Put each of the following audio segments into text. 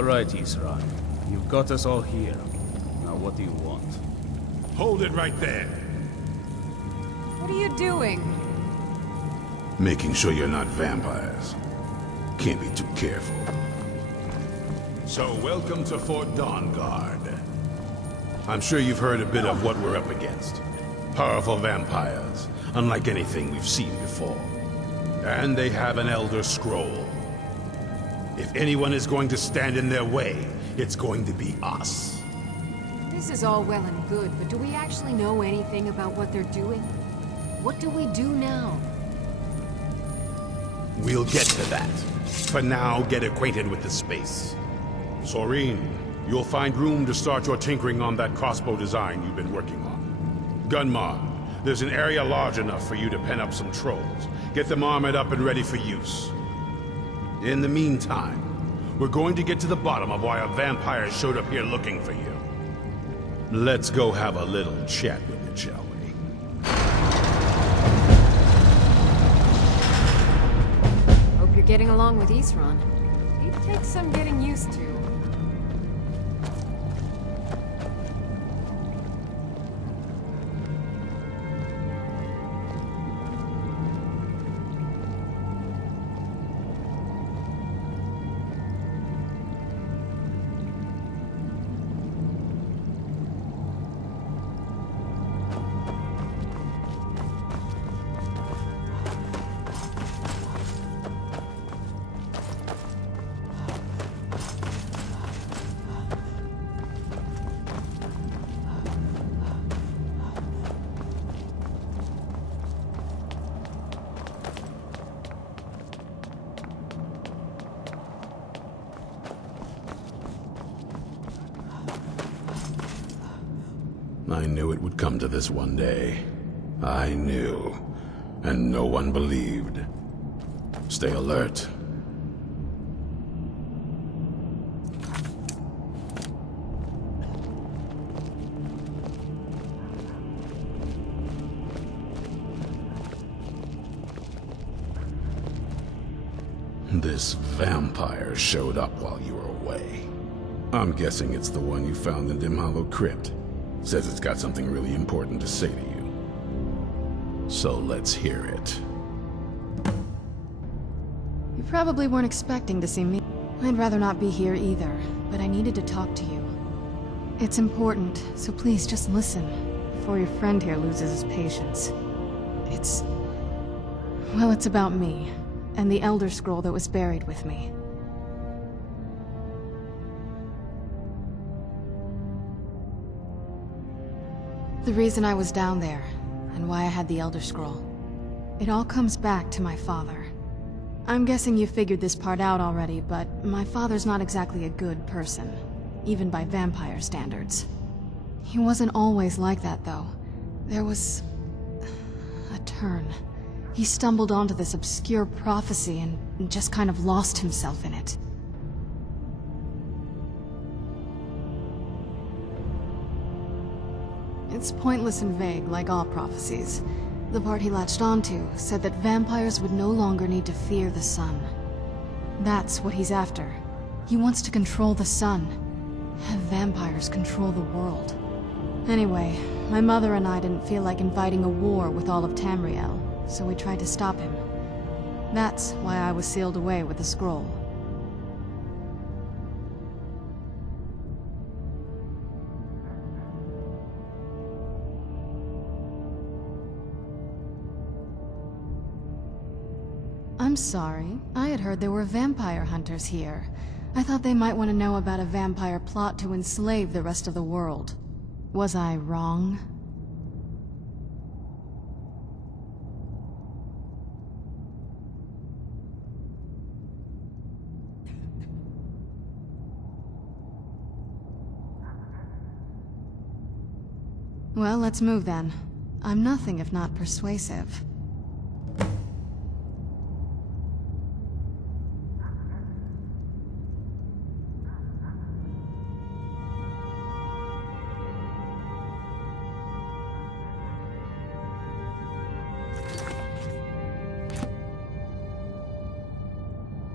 All right, Isran. You've got us all here. Now what do you want? Hold it right there. What are you doing? Making sure you're not vampires. Can't be too careful. So, welcome to Fort Dawnguard. I'm sure you've heard a bit of what we're up against. Powerful vampires, unlike anything we've seen before. And they have an Elder Scroll. If anyone is going to stand in their way, it's going to be us. This is all well and good, but do we actually know anything about what they're doing? What do we do now? We'll get to that. For now, get acquainted with the space. Soreen, you'll find room to start your tinkering on that crossbow design you've been working on. Gunmar, there's an area large enough for you to pen up some trolls. Get them armored up and ready for use. In the meantime, we're going to get to the bottom of why a vampire showed up here looking for you. Let's go have a little chat with it, shall we? Hope you're getting along with Isran. He takes some getting used to. I knew it would come to this one day. I knew. And no one believed. Stay alert. This vampire showed up while you were away. I'm guessing it's the one you found in Dim Hollow Crypt. Says it's got something really important to say to you. So let's hear it. You probably weren't expecting to see me. I'd rather not be here either, but I needed to talk to you. It's important, so please just listen, before your friend here loses his patience. Well, it's about me, and the Elder Scroll that was buried with me. The reason I was down there, and why I had the Elder Scroll. It all comes back to my father. I'm guessing you figured this part out already, but my father's not exactly a good person, even by vampire standards. He wasn't always like that, though. There was a turn. He stumbled onto this obscure prophecy and just kind of lost himself in it. It's pointless and vague, like all prophecies. The part he latched onto said that vampires would no longer need to fear the sun. That's what he's after. He wants to control the sun. Have vampires control the world. Anyway, my mother and I didn't feel like inviting a war with all of Tamriel, so we tried to stop him. That's why I was sealed away with the scroll. I'm sorry. I had heard there were vampire hunters here. I thought they might want to know about a vampire plot to enslave the rest of the world. Was I wrong? Well, let's move then. I'm nothing if not persuasive.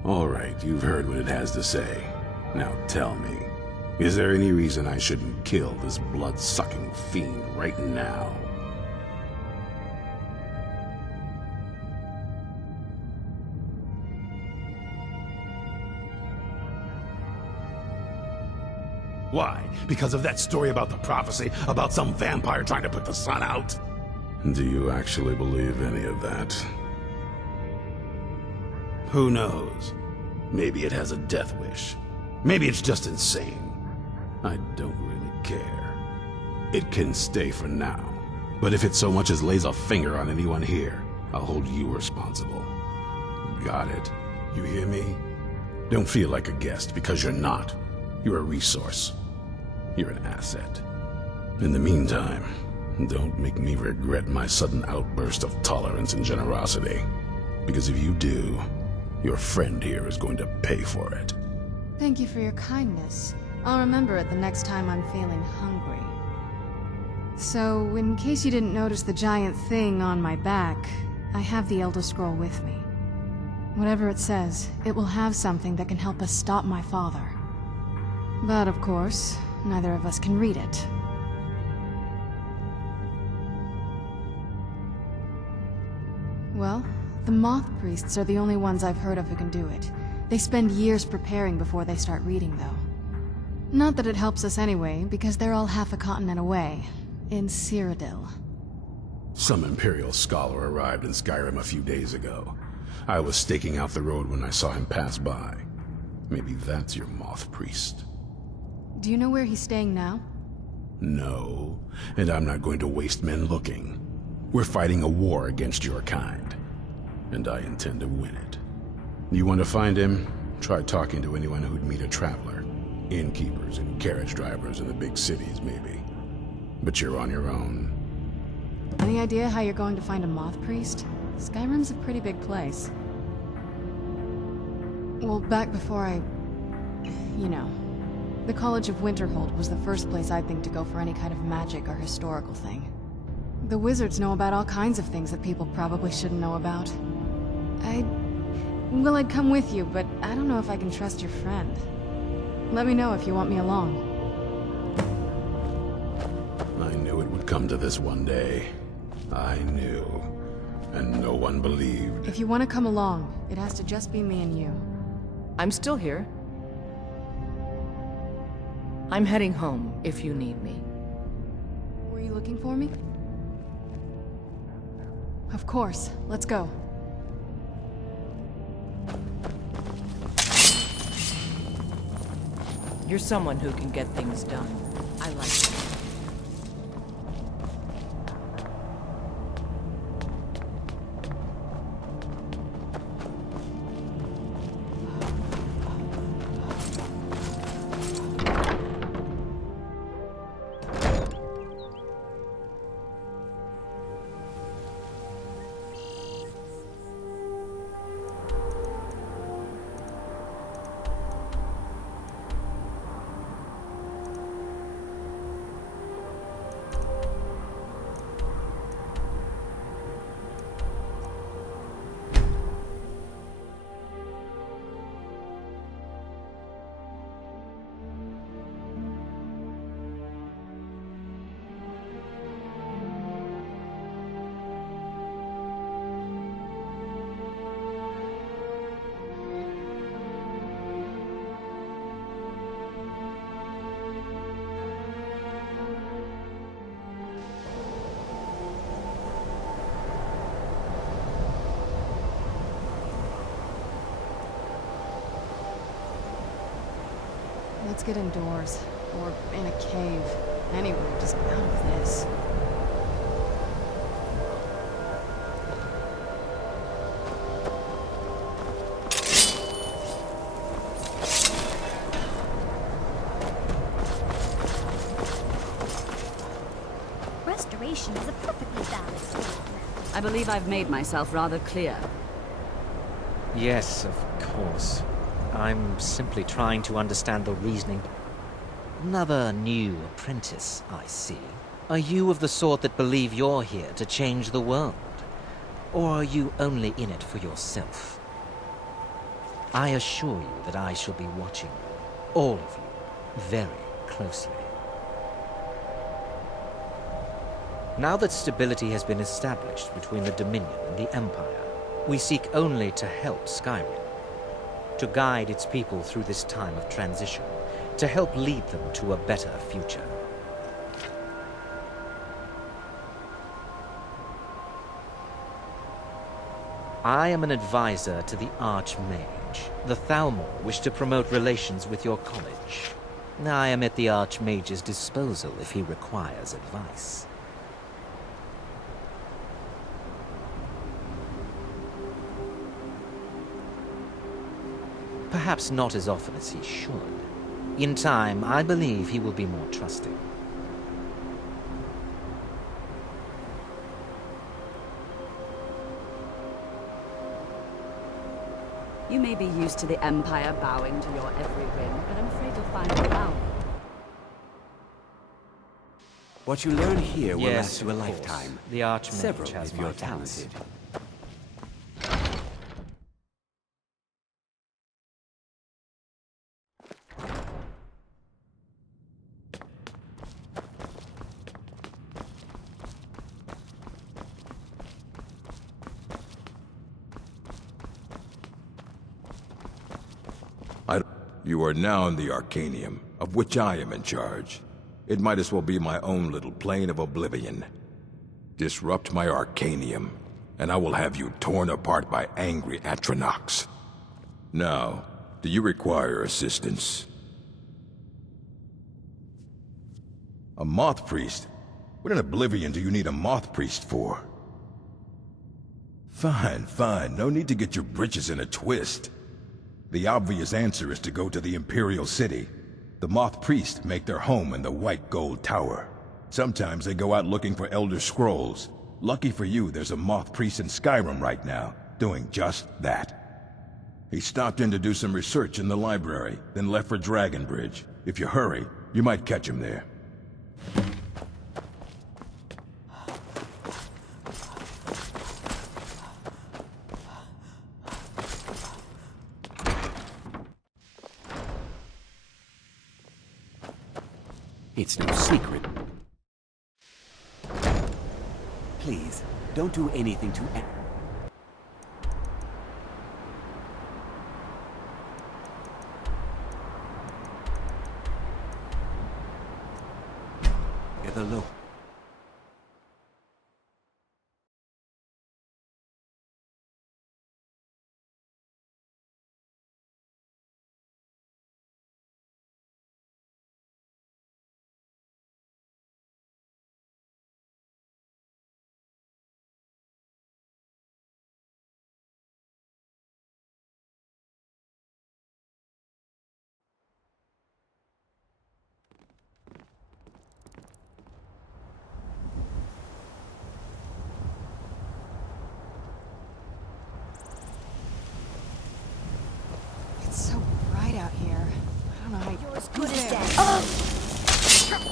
All right, you've heard what it has to say. Now tell me, is there any reason I shouldn't kill this blood-sucking fiend right now? Why? Because of that story about the prophecy? About some vampire trying to put the sun out? Do you actually believe any of that? Who knows? Maybe it has a death wish. Maybe it's just insane. I don't really care. It can stay for now. But if it so much as lays a finger on anyone here, I'll hold you responsible. Got it? You hear me? Don't feel like a guest, because you're not. You're a resource. You're an asset. In the meantime, don't make me regret my sudden outburst of tolerance and generosity. Because if you do, your friend here is going to pay for it. Thank you for your kindness. I'll remember it the next time I'm feeling hungry. So, in case you didn't notice the giant thing on my back, I have the Elder Scroll with me. Whatever it says, it will have something that can help us stop my father. But of course, neither of us can read it. Well, the Moth Priests are the only ones I've heard of who can do it. They spend years preparing before they start reading, though. Not that it helps us anyway, because they're all half a continent away, in Cyrodiil. Some Imperial scholar arrived in Skyrim a few days ago. I was staking out the road when I saw him pass by. Maybe that's your Moth Priest. Do you know where he's staying now? No, and I'm not going to waste men looking. We're fighting a war against your kind, and I intend to win it. You want to find him? Try talking to anyone who'd meet a traveler. Innkeepers and carriage drivers in the big cities, maybe. But you're on your own. Any idea how you're going to find a Moth Priest? Skyrim's a pretty big place. Well, back before you know. The College of Winterhold was the first place I'd think to go for any kind of magic or historical thing. The wizards know about all kinds of things that people probably shouldn't know about. I'd come with you, but I don't know if I can trust your friend. Let me know if you want me along. I knew it would come to this one day. I knew. And no one believed. If you want to come along, it has to just be me and you. I'm still here. I'm heading home, if you need me. Were you looking for me? Of course. Let's go. You're someone who can get things done. I like that. Let's get indoors. Or in a cave. Anywhere, just out of this. Restoration is a perfectly valid statement. I believe I've made myself rather clear. Yes, of course. I'm simply trying to understand the reasoning. Another new apprentice, I see. Are you of the sort that believe you're here to change the world? Or are you only in it for yourself? I assure you that I shall be watching you. all of you, very closely. Now that stability has been established between the Dominion and the Empire, we seek only to help Skyrim, to guide its people through this time of transition, to help lead them to a better future. I am an advisor to the Archmage. The Thalmor wish to promote relations with your college. I am at the Archmage's disposal if he requires advice. Perhaps not as often as he should. In time, I believe he will be more trusting. You may be used to the Empire bowing to your every whim, but I'm afraid you'll find it out. What you learn here will Yes, last you a of course. lifetime. The Archmage Several has if my you're thanks. talented. You are now in the Arcanium, of which I am in charge. It might as well be my own little plane of oblivion. Disrupt my Arcanium, and I will have you torn apart by angry Atronachs. Now, do you require assistance? A Moth Priest? What in Oblivion do you need a Moth Priest for? Fine, fine. No need to get your britches in a twist. The obvious answer is to go to the Imperial City. The Moth Priests make their home in the White Gold Tower. Sometimes they go out looking for Elder Scrolls. Lucky for you, there's a Moth Priest in Skyrim right now, doing just that. He stopped in to do some research in the library, then left for Dragonbridge. If you hurry, you might catch him there. It's no secret. Please, don't do anything to... Get a look. It's so bright out here. I don't know how You're as good as there? dead.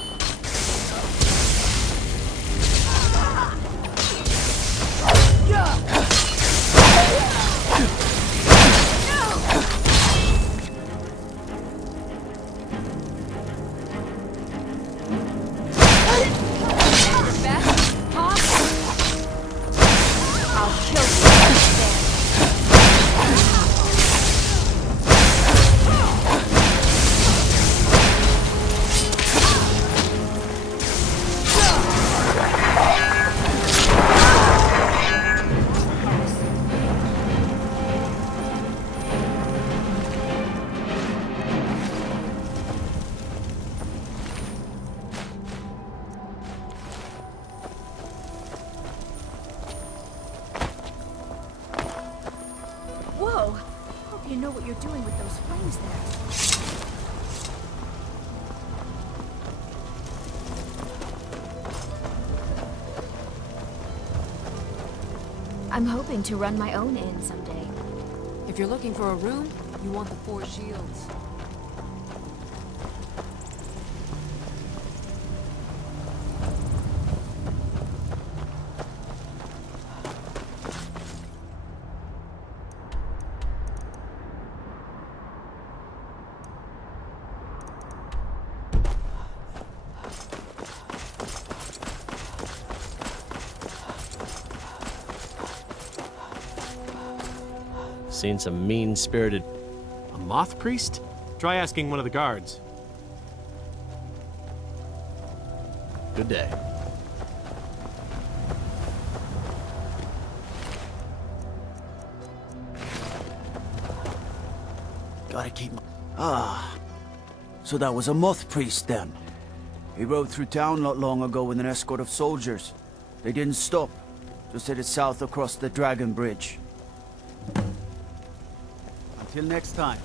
Whoa! Hope you know what you're doing with those flames there. I'm hoping to run my own inn someday. If you're looking for a room, you want the Four Shields. seen some mean-spirited... A moth priest? Try asking one of the guards. Good day. Gotta keep... So that was a moth priest then. He rode through town not long ago with an escort of soldiers. They didn't stop, just headed south across the Dragon Bridge. Until next time.